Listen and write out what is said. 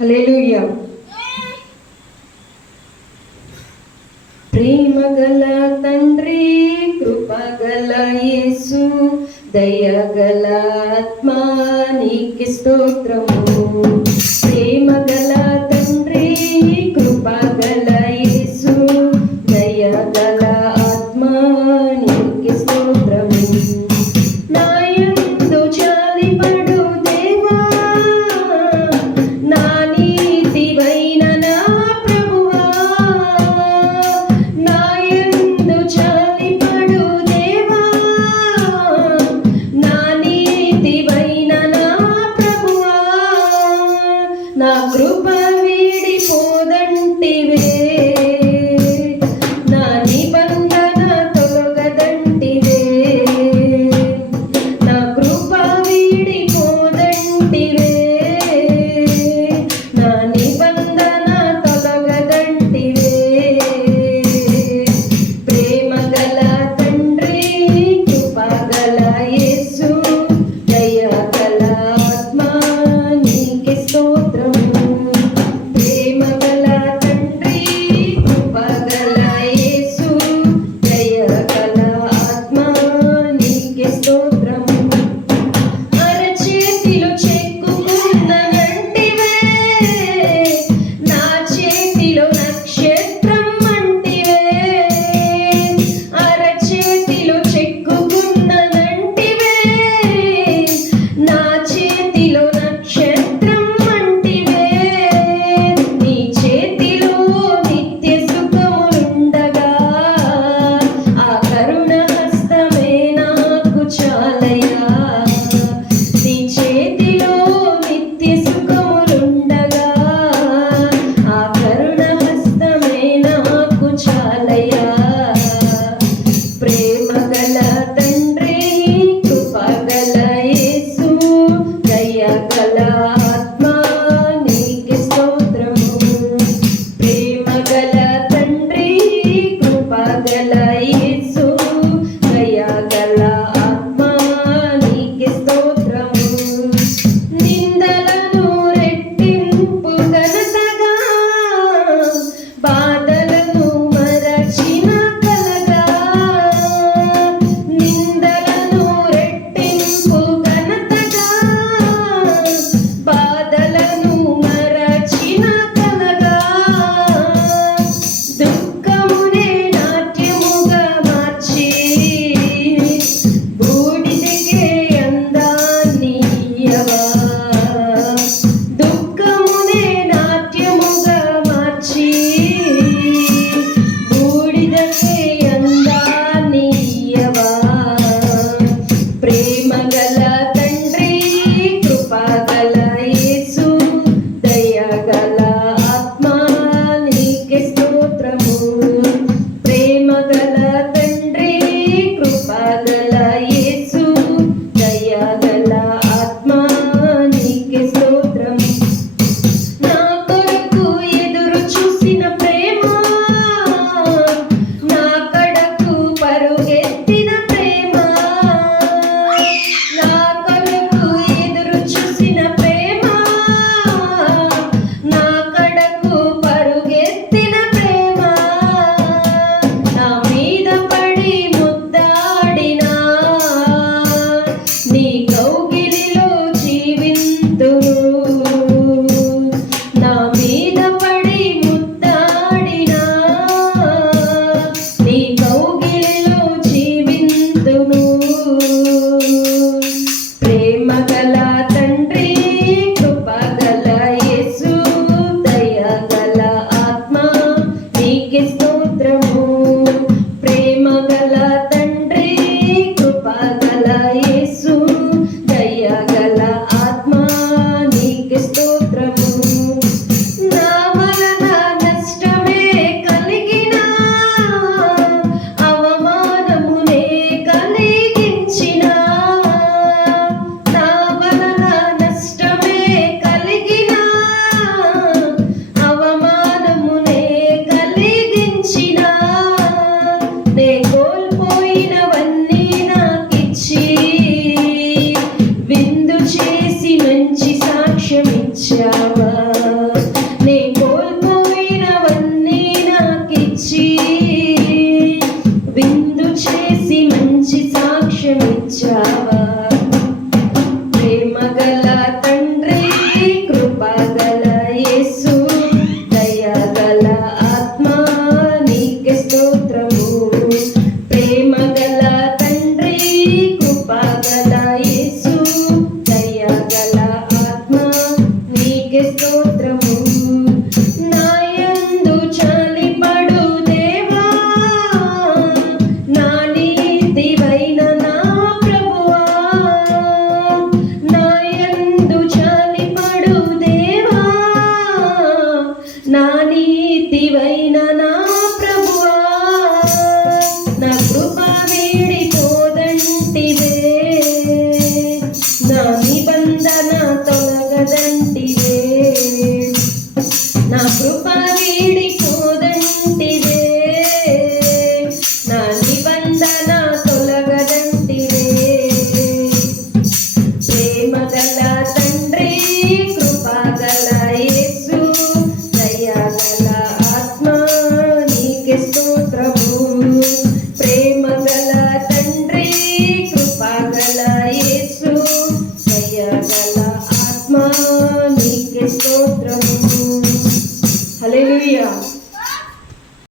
Hallelujah ప్రేమగల తండ్రి కృపగల యేసు దయగల ఆత్మ నీకి స్తోత్రము. ప్రేమగల తండ్రి కృపగల Thank you. ಚಂದನ ತೋ